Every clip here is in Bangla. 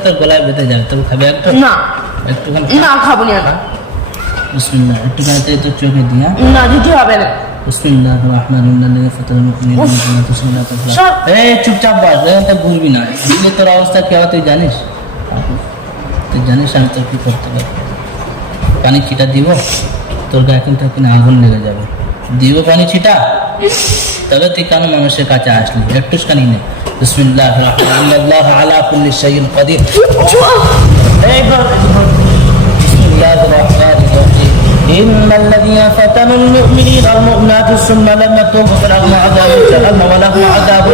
পানি খেলে কিন্তু তোর গলায় বেঁধে যাবে তবে খাবে একটু না একটুখানি না খাবো না বিসমিল্লাহ একটুখানি তো তোর চোখে দিয়া না দিতে হবে না بسم الله الرحمن الرحيم فتح المؤمنين والمؤمنات بسم الله الرحمن সব। এই চুপচাপ বস তো বুঝবি না দিলে তোর অবস্থা কি হবে তুই জানিস তুই জানিস আমি তোর কি করতে পারি পানি ছিটা দিব তোর গায়ে কিন্তু কিনা আগুন লেগে যাবে দিব পানি ছিটা তবে তুই কেন মানুষের কাছে আসলি একটু কানি بسم الله الرحمن الرحيم. إن الله على كل شيء قدير. بسم الله الرحمن الرحيم. إن الذين فتنوا المؤمنين والمؤمنات ثم لم يتوبوا فلهم عذاب جهنم ولهم عذاب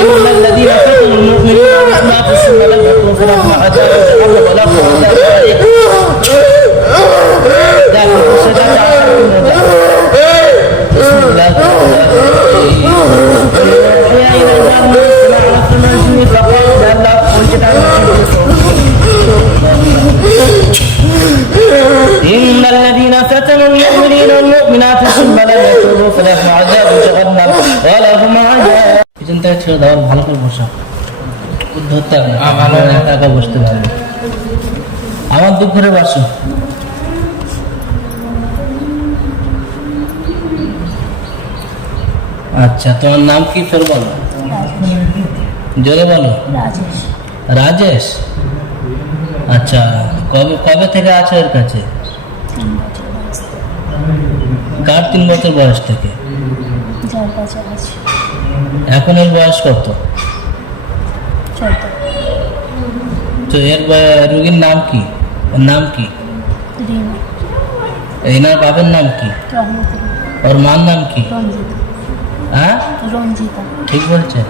إن الذين فتنوا المؤمنين والمؤمنات ثم لم يتوبوا فلهم عذاب جهنم ولهم عذاب ذلك থেকে ছেড়ে দাও ভালো করে বসো। ধরতে হবে ভালো। একা একা বসতে পারবে। আমার দিক করে বসো। আচ্ছা তোমার নাম কি ফের বলো? জোরে বলো। রাজেশ। রাজেশ? আচ্ছা কবে কবে থেকে আছো এর কাছে? কার তিন বছর বয়স থেকে? যার কাছে আছে। এখন এর বয়স কত? তো এর রুগীর নাম কি? ওর নাম কি? এনার বাবার নাম কি? ওর মার নাম কি? হ্যাঁ? ঠিক বলছে।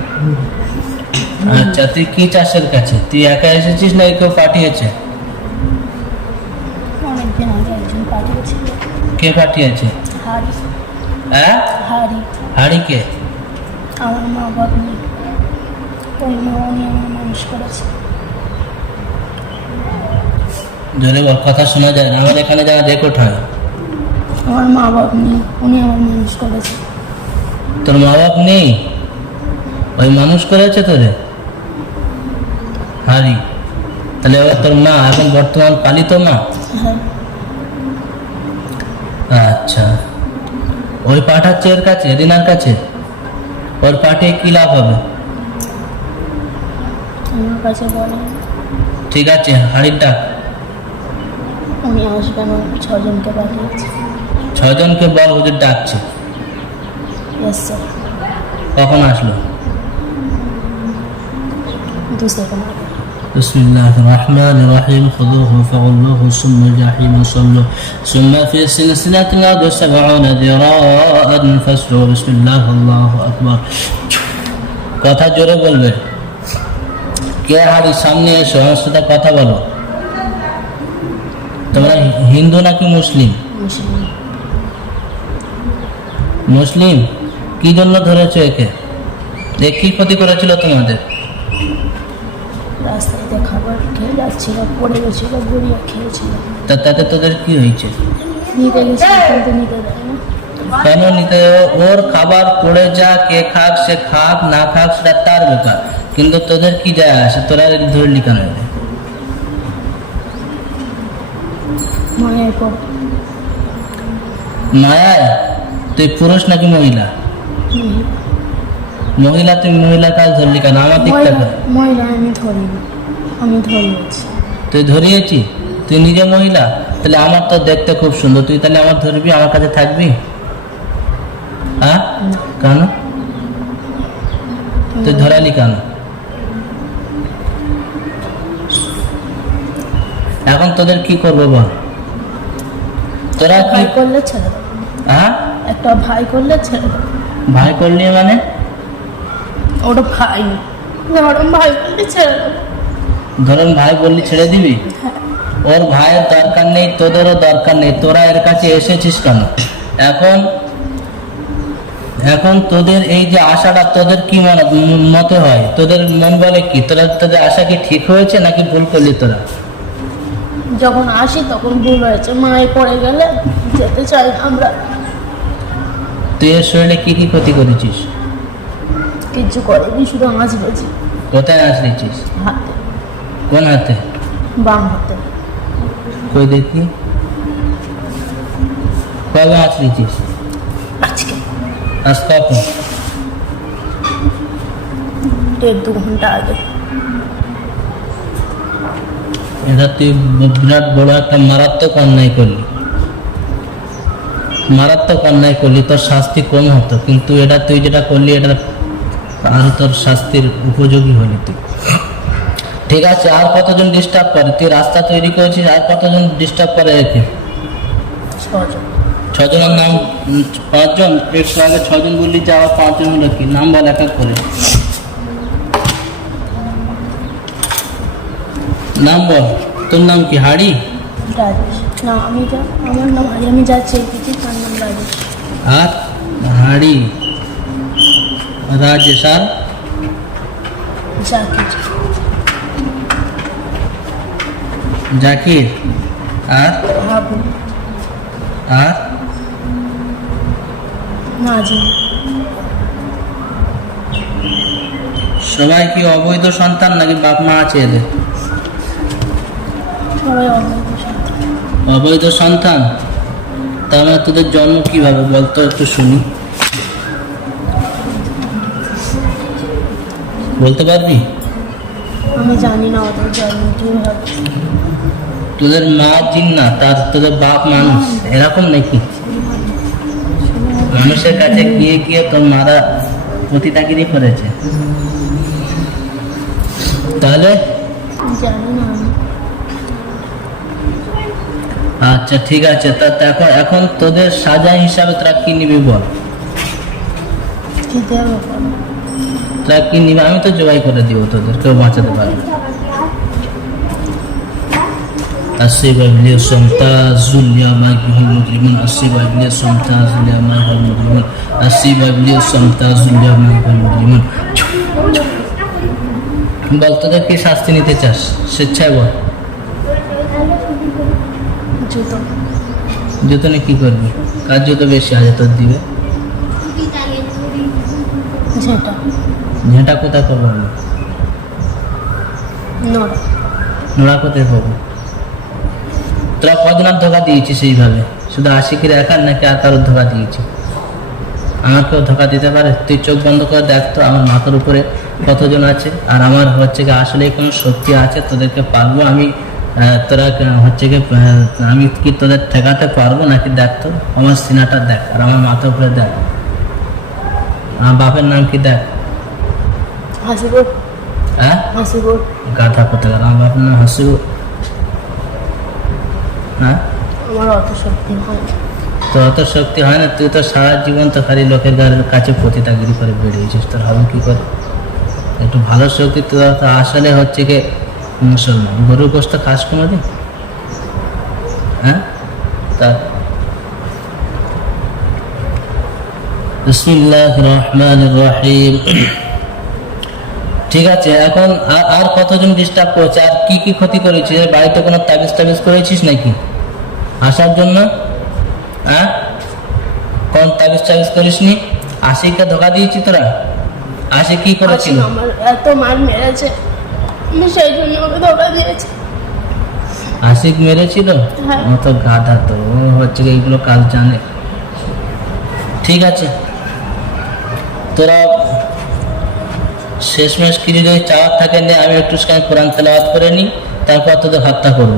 আচ্ছা তুই কি চাষের কাছে? তুই একা এসেছিস না কেউ পাঠিয়েছে? কে পাঠিয়েছে? হাড়ি হ্যাঁ? হাড়ি হাড়িকে আমার মা বাবা নেই ওই মা উনি আমার মানুষ করেছে। জোরে বল কথা শোনা যায় না। আমাদের এখানে যারা রেকর্ড হয়। আমার মা বাবা নেই উনি আমার মানুষ করেছে। তোর মা বাপ নেই? ওই মানুষ করেছে তোরে? হারি। তাহলে তোর মা এখন বর্তমান পালিত মা? হ্যাঁ। আচ্ছা। ওই পাঠাচ্ছে এর কাছে রিনার কাছে? ওর পাঠে কি লাভ হবে? আমার কাছে বলে। ঠিক আছে হাড়ির ডাক। আমি আসবেন ছজনকে পাঠিয়েছে। ছজনকে বল ওদের ডাকছে। কখন আসলো? দু সেকেন্ড بسم الله الرحمن الرحيم خذوه فغلوه ثم الجحيم صلوا ثم في سلسلة الأرض سبعون ذراعا فاسلوا بسم الله الله أكبر কথা জোরে বলবে কে হারি সামনে এসো আমার সাথে কথা বলো তোমরা হিন্দু নাকি মুসলিম মুসলিম মুসলিম কি জন্য ধরেছো একে এ কি ক্ষতি করেছিল তোমাদের রাস্তাতে খাবার খেয়ে যাচ্ছিল পড়ে গেছিল গড়িয়ে খেয়েছিল। তা তাতে তোদের কি হয়েছে? নিতে গেছিল কিন্তু নিতে কেন নিতে ওর খাবার পড়ে যা কে খাক সে খাক না খাক সেটা তার ব্যাপার। কিন্তু তোদের কি যায় আসে? তোরা ধরলি কেন? মায়ের পর। মায়ায়? তুই পুরুষ নাকি মহিলা? মহিলা তুই মহিলা কাজ ধরলি কেন? আমার দিকটা মহিলা মহিলা আমি ধরিনি আমি ধরিয়েছি তুই ধরিয়েছি? তুই নিজে মহিলা? তাহলে আমার তো দেখতে খুব সুন্দর। তুই তাহলে আমার ধরবি? আমার কাছে থাকবি? হ্যাঁ? কেন? তুই ধরালি কেন? এখন তোদের কি করব বল? তোরা কি ভয় করলে ছেড়ে হ্যাঁ? একটা ভাই করলে ছেড়ে ভাই করলি মানে? ওটা ভাই। ধরুন ভাই করলে ছেড়ে দেবে ধরুন ভাই বললি ছেড়ে দিবি? হ্যাঁ। ওর ভাইয়ের দরকার নেই তোদেরও দরকার নেই তোরা এর কাছে এসেছিস কেন? এখন এখন তোদের এই যে আশাটা তোদের কি মনে মতে হয়? তোদের মন বলে কি? তোরা তোদের আশা কি ঠিক হয়েছে নাকি ভুল করলি তোরা? যখন আসি তখন ভুল হয়েছে। মায়ে পড়ে গেলে যেতে চাই আমরা। তুই এর শরীরে কি কি ক্ষতি করেছিস? কিচ্ছু করেনি শুধু আঁচ বেছি কোথায় আসলিছিস হাতে। কোন হাতে? বাম হাতে। কই দেখি। কবে আসলিছিস আজকে। আজ কখন? দেড় দু ঘণ্টা আগে। এটা তুই বিরাট বড় একটা মারাত্মক অন্যায় করলি। মারাত্মক অন্যায় করলি তোর শাস্তি কম হতো। কিন্তু এটা তুই যেটা করলি এটা আরও তোর শাস্তির উপযোগী হলি তুই। ঠিক আছে আর কতজন ডিস্টার্ব করে? তুই রাস্তা তৈরি করেছিস আর কতজন ডিস্টার্ব করে একে? ছজন। ছজনের নাম পাঁচজন? একটু আগে ছজন বললি যে আবার পাঁচজন হলো কি? নাম বল এক এক করে। নাম বল। তোর নাম কি? হাড়ি? না আমি যা আমার নাম আজ আমি যা চেয়েছি তার নাম রাজেশ। আর? হাড়ি। রাজেশ আর জাকির আর আর সবাই কি অবৈধ সন্তান নাকি বাপ মা আছে এদের? অবৈধ সন্তান। মানে তোদের জন্ম কীভাবে বলতো একটু শুনি। বলতে পারবি? আমি জানি না ওদের তোদের মা জিন্না তার তোদের বাপ মানুষ। এরকম নাকি? মানুষের কাছে গিয়ে গিয়ে তোর মারা পতিতাগিরি করেছে। তাহলে? জানি না আচ্ছা ঠিক আছে। তা দেখো এখন তোদের সাজা হিসাবে তোরা কি নিবি বল। তোরা কি নিবি আমি তো জবাই করে দিব তোদের কেউ বাঁচাতে পারবে না। أصيب إبليس وامتاز اليوم أيها المجرمون أصيب إبليس وامتاز اليوم أيها المجرمون أصيب إبليس وامتاز اليوم أيها المجرمون বল তোদের কি শাস্তি নিতে চাস স্বেচ্ছায় বল জুতো জুতনে কি করবি কার জুতো বেশি আছে তোর দিবে যেটা ঝেঁটা কোথায় করব আমি নড়া কোথায় পাবো তোরা কদিন আর ধোকা দিয়েছিস এইভাবে? শুধু আশিকের একার নাকি আর কারোর ধোকা দিয়েছি? আমাকেও ধোকা দিতে পারে? তুই চোখ বন্ধ করে দেখ তো আমার মাথার উপরে কতজন আছে? আর আমার হচ্ছে কি আসলে কোনো শক্তি আছে তোদেরকে পারব আমি? তোরা হচ্ছে কি আমি কি তোদের ঠেকাতে পারব নাকি দেখ তো? আমার সিনাটা দেখ আর আমার মাথার উপরে দেখ। আমার বাপের নাম কি দেখ? হ্যাঁ? গাধা আমার হাসিব। হ্যাঁ? আমার অত শক্তি হয় না। তো অত শক্তি হয় না তুই তো সারা জীবন তো খালি লোকের কাছে পতিতাগিরি করে বেরিয়েছিস তোর হবে কি করে? একটু ভালো শক্তি তো আসলে হচ্ছে কি মুসলমান। গরুর গোস্ত খাস কোনো দিন হ্যাঁ? তা বিসমিল্লাহ রহমান রহিম। ঠিক আছে এখন আর- কতজন ডিস্টার্ব করেছে? আর কি কি ক্ষতি করেছিস বাড়িতে কোনো তাবিজ টাবিজ করেছিস নাকি? আসার জন্য? হ্যাঁ কোন তাবিজ টাবিজ করিস নি আশিককে ধোকা দিয়েছি তোরা? আশিক কি করেছিল? আমার এত মার মেরেছে। আমি সেই জন্য ওকে ধোকা দিয়েছি। আশিক মেরেছিল? হ্যাঁ। ও তো গাধা তো ও হচ্ছে এইগুলো কাজ জানে। ঠিক আছে। তোরা শেষমেশ কিছু যদি চাওয়ার থাকেন আমি একটু কোরআন তেলাওয়াত করে নিই, তারপর তোদের হত্যা করব।